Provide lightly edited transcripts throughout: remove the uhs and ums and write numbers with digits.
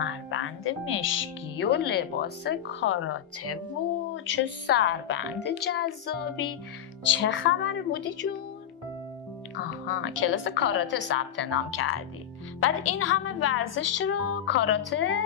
کمربند مشکی و لباس کاراته و چه سربند جذابی. چه خبره بودی جون؟ آها، کلاس کاراته ثبت نام کردی. بعد این همه ورزش چرا کاراته؟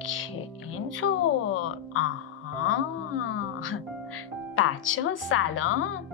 که اینطور. آها، بچه ها سلام.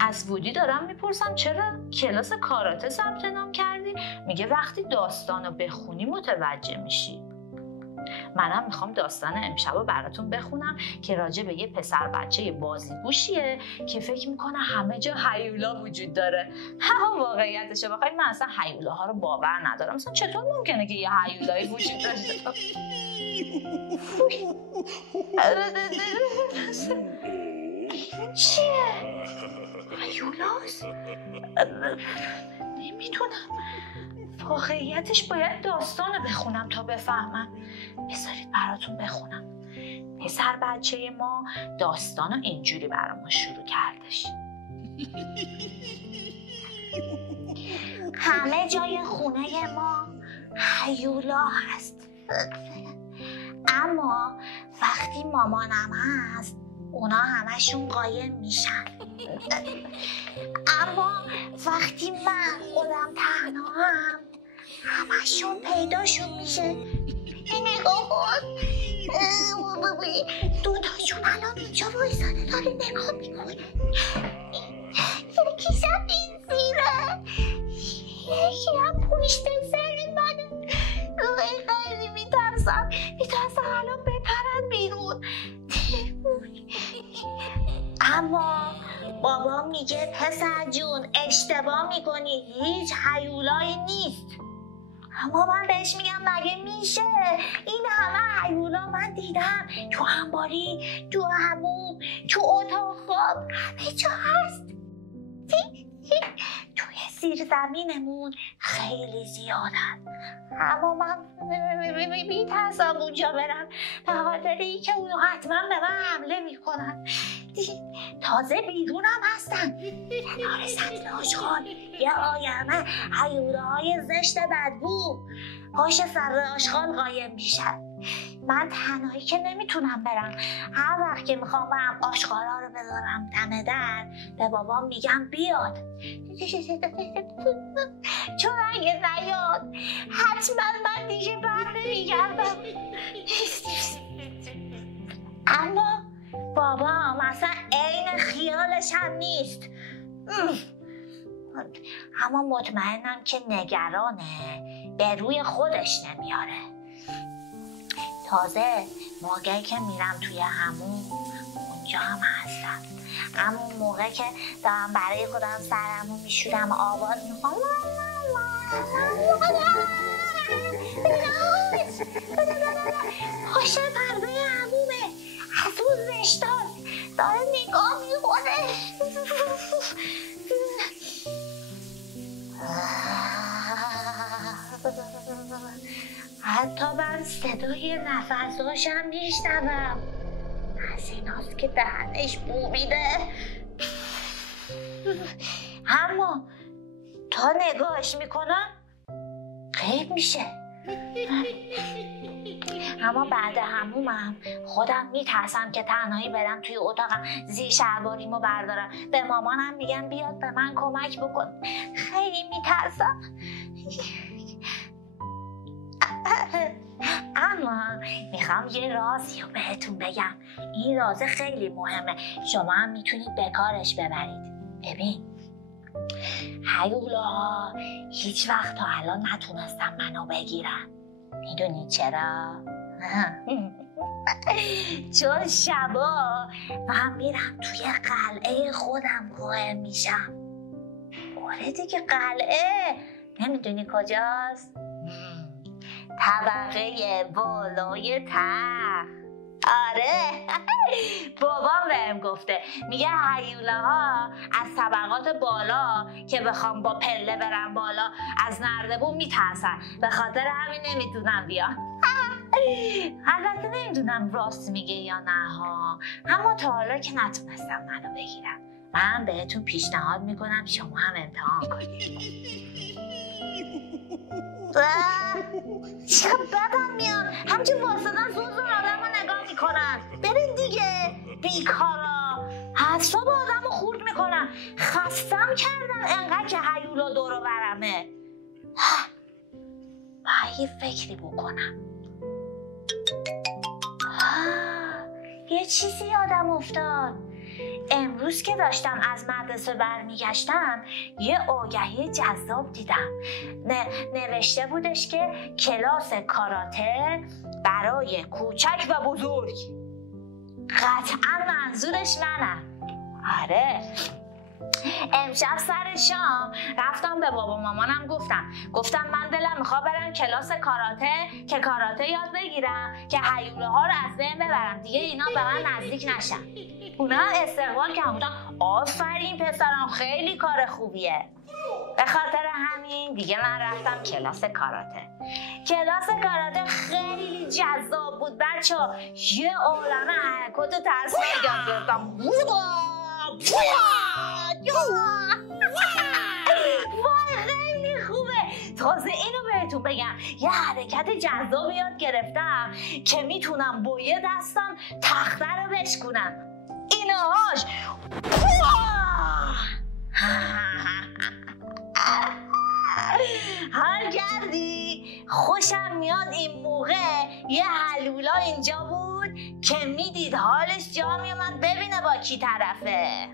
از وودی دارم میپرسم چرا کلاس کاراته ثبت نام کردی؟ میگه وقتی داستانو بخونی متوجه میشی. منم میخوام داستان امشبو براتون بخونم که راجع به یه پسر بچه بازیگوشیه که فکر میکنه همه جا هیولا وجود داره. واقعیتشه بخواید من اصلا هیولاها رو باور ندارم. مثلا چطور ممکنه که یه هیولایی وجود داشته باشه؟ چیه؟ هیولاست؟ نمیتونم. واقعیتش باید داستانو بخونم تا بفهمم. بذارید براتون بخونم. پسر بچه ما داستانو اینجوری برامون شروع کردش. همه جای خونه ما هیولا هست، اما وقتی مامانم هست اونا همشون قایم میشن. اما وقتی من خودم تنهام همشون پیداشون میشه. نگاه کن، دوتاشون الان اونجا وایساده داره نگاه میکنه. یکیشم این زیره، یکی هم پشت سر منه. خیلی میترسم الان بپرن بیرون. اما بابا میگه پسر جون اشتباه میکنی، هیچ هیولایی نیست. اما من بهش میگم مگه میشه؟ این همه هیولا من دیدم، تو انباری، تو حموم، تو اتاق خواب، همه جا هست. توی زیر زمینمون خیلی زیادن، اما من میترسم اونجا برم به خاطر اینکه اونو حتما به من حمله میکنن. تازه بیرونم هستن، کنار سطل آشغال یه عالمه هیولاهای زشت بدبو پشت سر آشغال قایم میشن. من تنهایی که نمیتونم برم. هر وقت که میخوام برم آشغالا رو بذارم دم در به بابام میگم بیاد، چون اگه نیاد حتما من دیگه بر نمیگردم. اما بابام اصلا عین خیالش هم نیست. اما مطمئنم که نگرانه، به روی خودش نمیاره. تازه موقعی که میرم توی حموم اونجا هم هستم. همون موقع که دارم برای خودم سرمو میشورم آواز میخوام پشت پرده حمومه، از اون زشتان داره نگاه میکنه. حتی من صدای نفساشم میشنوم. از ایناست که دهنش بو میده. اما تا نگاهش میکنم غیب میشه. اما بعد حمومم خودم میترسم که تنهایی برم توی اتاقم زیر شلواریمو بردارم، به مامانم میگم بیاد به من کمک بکن. خیلی میترسم. اما میخوام یه رازی رو بهتون بگم. این راز خیلی مهمه، شما هم میتونید به کارش ببرید. ببین، هیولاها هیچ وقت تا الان نتونستن منو بگیرن. میدونید چرا؟ چون شبا من میرم توی قلعه خودم قایم میشم. آره دیگه، قلعه. نمیدونی کجاست؟ طبقه بالای تخت. آره، بابام بهم گفته، میگه هیولاها از طبقات بالا که بخوام با پله برم بالا از نردبون میترسن، به خاطر همین نمیتونم بیان. البته نمیدونم راست میگه یا نه ها، اما تا حالا که نتونستم منو بگیرم. من بهتون پیشنهاد میکنم شما هم امتحان کنید. چقدر بدم میاد همچون واسدن زوزون آدم رو نگاه میکنن. برین دیگه بیکارا، حساب آدم رو خورد میکنن. خستم کردن انقدر که هیولا دور و برمه. باید یه فکری بکنم. یه چیزی یادم افتاد. امروز که داشتم از مدرسه برمیگشتم یه آگهی جذاب دیدم. نوشته بودش که کلاس کاراته برای کوچک و بزرگ. قطعا منظورش منم. آره، امشب سر شام رفتم به بابا مامانم گفتم من دلم میخواد برم کلاس کاراته که کاراته یاد بگیرم که هیولاها رو از بین ببرم، دیگه اینا به من نزدیک نشن. اونا استقبال کردن، بودن آفرین پسرم خیلی کار خوبیه. به خاطر همین دیگه من رفتم کلاس کاراته. کلاس کاراته خیلی جذاب بود بچه‌ها. یه عالمه حرکات ترسناک یاد گرفتم. وای خیلی خوبه. تازه اینو بهتون بگم یه حرکت جذاب یاد گرفتم که میتونم با یه دستم تخته رو بشکنم. اینهاش حال کردی؟ خوشم میاد این موقع یه هلولا اینجا بود که میدید حالش جا میومد ببینه با کی طرفه.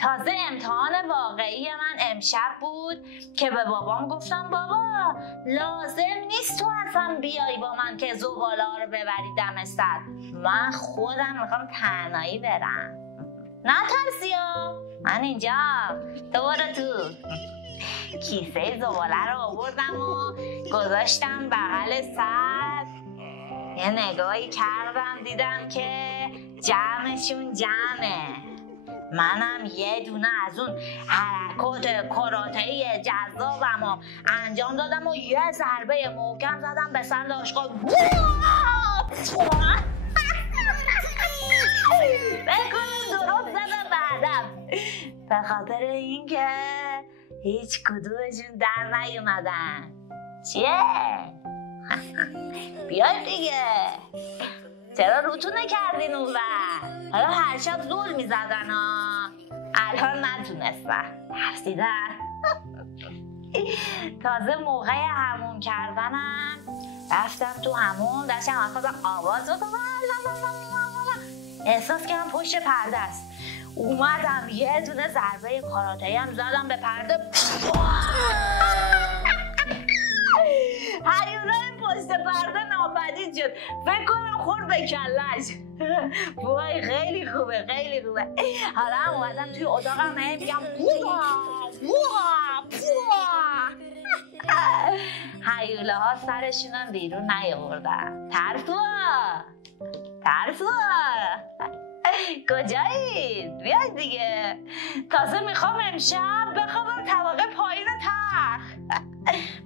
تازه امتحان واقعی من امشب بود که به بابام گفتم بابا لازم نیست تو اصلا بیای با من که زباله رو ببری دم سر، من خودم میخوام تنهایی برم. نه ترسیا، من اینجا دوباره تو. کیسه زباله رو آوردم و گذاشتم بغل سر. یه نگاهی کردم دیدم که جمعشون جمعه. منم یه دونه از اون حرکات کاراته‌ای جذابم و انجام دادم و یه ضربه محکم زدم به سر داشتگاه. بکنم درست زدم بعدم. به خاطر اینکه هیچ کدومشون در نیومدن. چیه؟ بیاید دیگه، چرا روتونه کردین اون وقت؟ حالا هر شب زول میزدن ها، الان نتونستن، ترسیدن. تازه موقع حموم کردنم رفتم تو حموم، داشتم خواستم آواز بکنم، احساس کردم پشت پرده است. اومدم یه دونه ضربه کاراته‌ای هم زدم به پرده. هیولای پشت پرده ناپدید شد. فکر کنم خورد به کلش. وای خیلی خوبه خیلی خوبه. حالا هم اومدم توی اتاقم میگم هیولاها سرشونم بیرون نیاوردن. ترسوا کجایید؟ بیاید دیگه. تازه میخوام امشب بخوابم طبقه پایین تخت.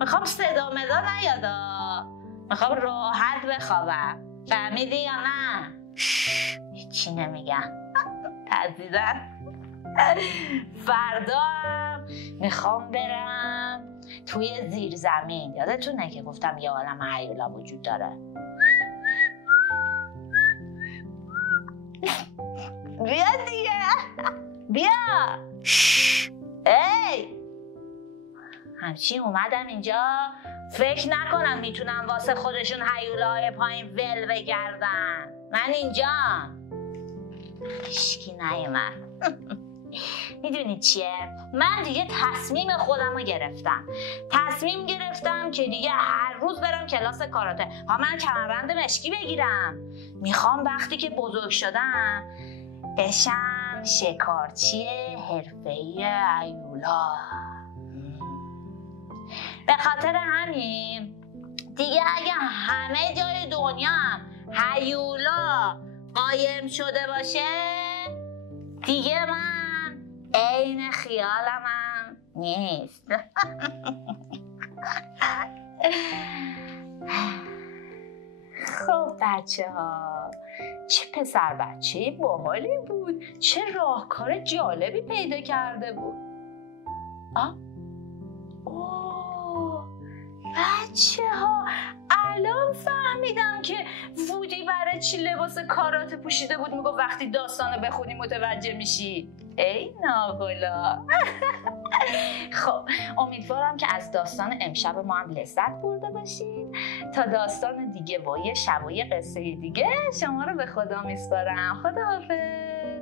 میخوام صدا مدا نیادا، میخوام راحت بخوابم. فهمیدی یا نه؟ هیچی نمیگم. ترسیدن. فردا میخوام برم توی زیر زمین. یادتونه که گفتم یه عالم هیولا وجود داره. بیا دیگه، بیا. ای همچین اومدم اینجا فکر نکنم میتونم واسه خودشون هیولاهای پایین ول بگردن. من اینجا هیچکی نیومد. میدونی چیه؟ من دیگه تصمیم خودم رو گرفتم. تصمیم گرفتم که دیگه هر روز برم کلاس کاراته. من کمربند مشکی بگیرم. میخوام وقتی که بزرگ شدم بشم شکارچی حرفه‌ای هیولا. به خاطر همین دیگه اگه همه جای دنیا هیولا قایم شده باشه دیگه من عین خیالمم نیست. خب بچه ها، چه پسر بچه باحالی بود، چه راهکار جالبی پیدا کرده بود. اوه بچه ها، الان فهمیدم که وودی برای چی لباس کاراته پوشیده بود. میگو وقتی داستانو بخونی متوجه میشی. ای ناقلا. خب امیدوارم که از داستان امشب ما هم لذت برده باشید. تا داستان دیگه و یه شب و یه قصه دیگه شما رو به خدا میسپارم. خداحافظ.